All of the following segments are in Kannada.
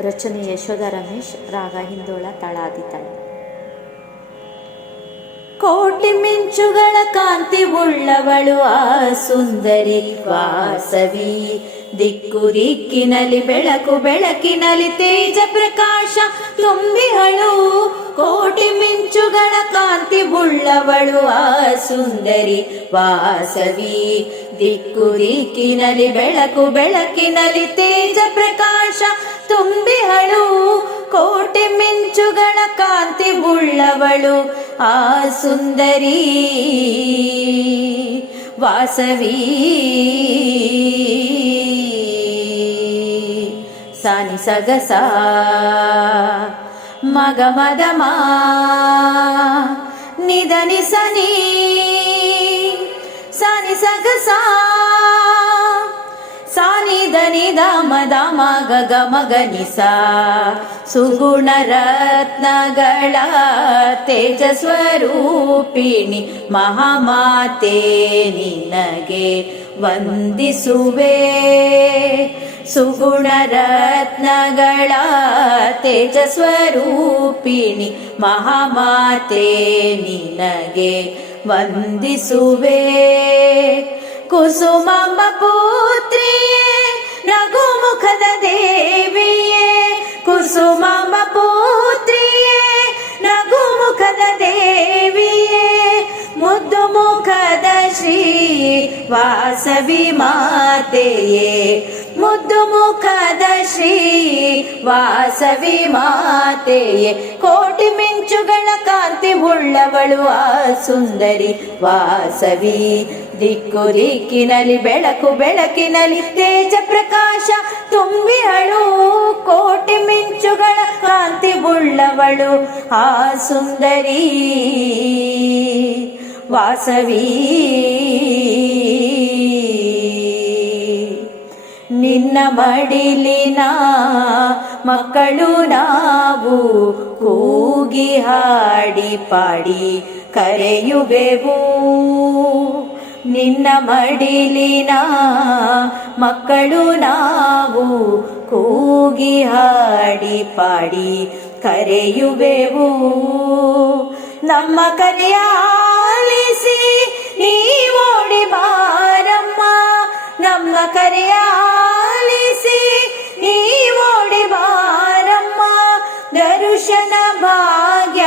ರಚನೆ ಯಶೋಧ ರಮೇಶ್. ರಾಗ ಹಿಂದೋಳ, ತಾಳ ಆದಿತಾಳ. ಕೋಟಿ ಮಿಂಚುಗಳ ಕಾಂತಿ ಉಳ್ಳವಳು ಆ ಸುಂದರಿ ವಾಸವಿ. ದಿಕ್ಕು ದಿಕ್ಕಿನಲ್ಲಿ ಬೆಳಕು ಬೆಳಕಿನಲ್ಲಿ ತೇಜ ಪ್ರಕಾಶ ತುಂಬಿಹಳು. ಕೋಟಿ ಮಿಂಚುಗಳ ಕಾಂತಿ ಉಳ್ಳವಳು ಆ ಸುಂದರಿ ವಾಸವಿ. ದಿಕ್ಕು ದಿಕ್ಕಿನಲ್ಲಿ ಬೆಳಕು ಬೆಳಕಿನಲ್ಲಿ ತೇಜ ಪ್ರಕಾಶ ತುಂಬಿಹಳು. ಕೋಟಿ ಮಿಂಚುಗಳ ಕಾಂತಿ ಉಳ್ಳವಳು ಆ ಸುಂದರಿ ವಾಸವಿ. ಸಾನಿ ಸಗಸ ಮಗ ಮದ ಮಾ ನಿಧನಿ ಸನಿ ಸಾನಿ ಸಗಸ ಸಾನಿ ಧನಿ ದಾಮ ದಾಮ ಗಗ ಮಗನಿಸ. ಸುಗುಣ ರತ್ನಗಳ ತೇಜ ಸ್ವರೂಪಿಣಿ ಮಹಾಮಾತೆ ನಿನಗೆ ವಂದಿಸುವೆ. ಸುಗುಣ ರತ್ನಗಳ ತೇಜ ಸ್ವರೂಪಿಣಿ ಮಹಾಮಾತೆ ನಿನಗೆ ವಂದಿಸುವೆ. ಕುಸುಮಾಂಬ ಪುತ್ರಿಯೇ ರಘುಮುಖದ ದೇವಿಯೇ. ಕುಸುಮಾಂಬ ಪುತ್ರಿಯೇ ರಘುಮುಖದ ದೇವಿಯೇ. ಮುದ್ದು ಮುಖದ ಶ್ರೀ ವಾಸವಿ ಮಾತೆಯೇ. ಮುದ್ದು ಮುಖದ ಶ್ರೀ ವಾಸವಿ ಮಾತೆಯೇ. ಕೋಟಿ ಮಿಂಚುಗಳ ಕಾಂತಿ ಉಳ್ಳವಳು ಆ ಸುಂದರಿ ವಾಸವಿ. ದಿಕ್ಕು ದಿಕ್ಕಿನಲ್ಲಿ ಬೆಳಕು ಬೆಳಕಿನಲ್ಲಿ ತೇಜ ಪ್ರಕಾಶ ತುಂಬಿಹಳು. ಕೋಟಿ ಮಿಂಚುಗಳ ಕಾಂತಿ ಉಳ್ಳವಳು ಆ ಸುಂದರಿ ವಾಸವಿ. ನಿನ್ನ ಮಡಿಲಿನ ಮಕ್ಕಳು ನಾವು ಕೂಗಿ ಹಾಡಿ ಪಾಡಿ ಕರೆಯುವೆವು. ನಿನ್ನ ಮಡಿಲಿನ ಮಕ್ಕಳು ನಾವು ಕೂಗಿ ಹಾಡಿ ಪಾಡಿ ಕರೆಯುವೆವು. ನಮ್ಮ ಕರೆಯ ಆಲಿಸಿ ನೀವೋಡಿ ಬಾರಮ್ಮ. ನಮ್ಮ ಕರೆಯ ಆಲಿಸಿ ನೀವೋಡಿ ಬಾರಮ್ಮ. ದರ್ಶನ ಭಾಗ್ಯ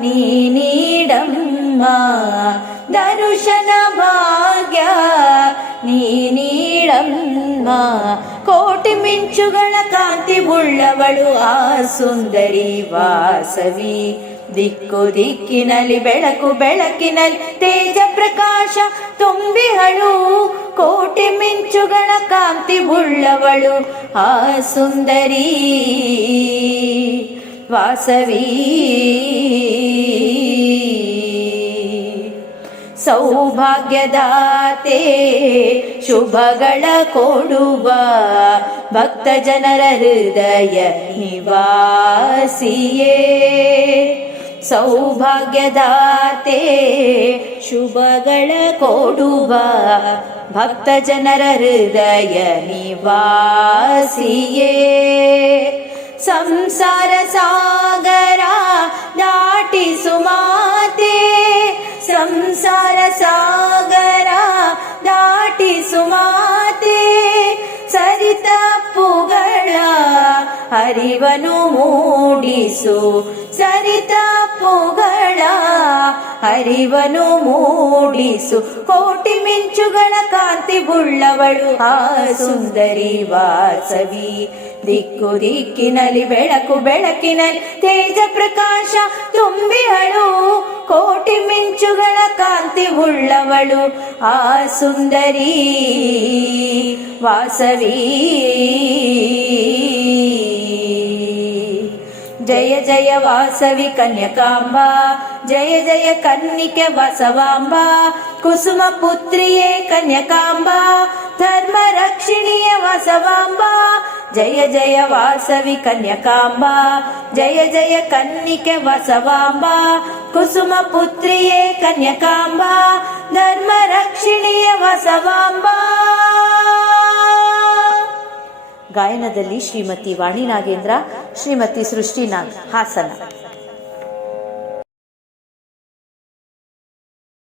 ನೀ ನೀಡಮ್ಮ. ದರ್ಶನ ಭಾಗ್ಯ ನೀ ನೀಡಮ್ಮ. ಕೋಟಿ ಮಿಂಚುಗಳ ಕಾಂತಿ ಉಳ್ಳವಳು ಆ ಸುಂದರಿ ವಾಸವಿ. ದಿಕ್ಕು ದಿಕ್ಕಿನಲ್ಲಿ ಬೆಳಕು ಬೆಳಕಿನಲ್ಲಿ ತೇಜ ಪ್ರಕಾಶ ತುಂಬಿಹಳು. ಕೋಟಿ ಮಿಂಚುಗಳ ಕಾಂತಿ ಉಳ್ಳವಳು ಆ ಸುಂದರಿ ವಾಸವಿ. ಸೌಭಾಗ್ಯದಾತೆ ಶುಭಗಳ ಕೊಡುವ ಭಕ್ತ ಜನರ ಹೃದಯ ನಿವಾಸಿಯೇ. ಸೌಭಾಗ್ಯದಾತೆ ಶುಭಗಳ ಕೊಡುವ ಭಕ್ತ ಜನರ ಹೃದಯ ನಿವಾಸಿಯೇ. ಸಂಸಾರ ಸಾಗರ ದಾಟಿಸು ಮಾತೆ. ಸಂಸಾರ ಸಾಗರ ದಾಟಿಸು ಮಾತೆ. ಸರಿತಪ್ಪುಗಳ ಹರಿವನು ಮೂಡಿಸು. ಸರಿತಪ್ಪುಗಳ ಹರಿವನು ಮೂಡಿಸು. ಕೋಟಿ ಮಿಂಚುಗಳ ಕಾಂತಿ ಉಳ್ಳವಳು ಆ ಸುಂದರಿ ವಾಸವಿ. ದಿಕ್ಕು ದಿಕ್ಕಿನಲ್ಲಿ ಬೆಳಕು ಬೆಳಕಿನಲ್ಲಿ ತೇಜ ಪ್ರಕಾಶ ತುಂಬಿಹಳು. ಕೋಟಿ ಮಿಂಚುಗಳ ಕಾಂತಿ ಉಳ್ಳವಳು ಆ ಸುಂದರಿ ವಾಸವಿ. ಜಯ ಜಯ ವಾಸವಿ ಕನ್ಯಕಾಂಬ. ಜಯ ಜಯ ಕನ್ನಿಕೆ ಬಸವಾಂಬ. ಕುಸುಮ ಪುತ್ರಿಯೇ ಕನ್ಯಕಾಂಬ. ಧರ್ಮ ರಕ್ಷಿಣಿಯ ಬಸವಾಂಬ. ಜಯ ಜಯ ವಾಸವಿ ಕನ್ಯಕಾಂಬ. ಜಯ ಜಯ ಕನ್ನಿಕೆ ಬಸವಾಂಬ. ಕುಸುಮ ಪುತ್ರಿಯೇ ಕನ್ಯಕಾಂಬ. ಧರ್ಮ ರಕ್ಷಿಣಿಯ ಬಸವಾಂಬ. ಗಾಯನದಲ್ಲಿ ಶ್ರೀಮತಿ ವಾಣಿ ನಾಗೇಂದ್ರ, ಶ್ರೀಮತಿ ಸೃಷ್ಟಿ ನಾಗ್, ಹಾಸನ.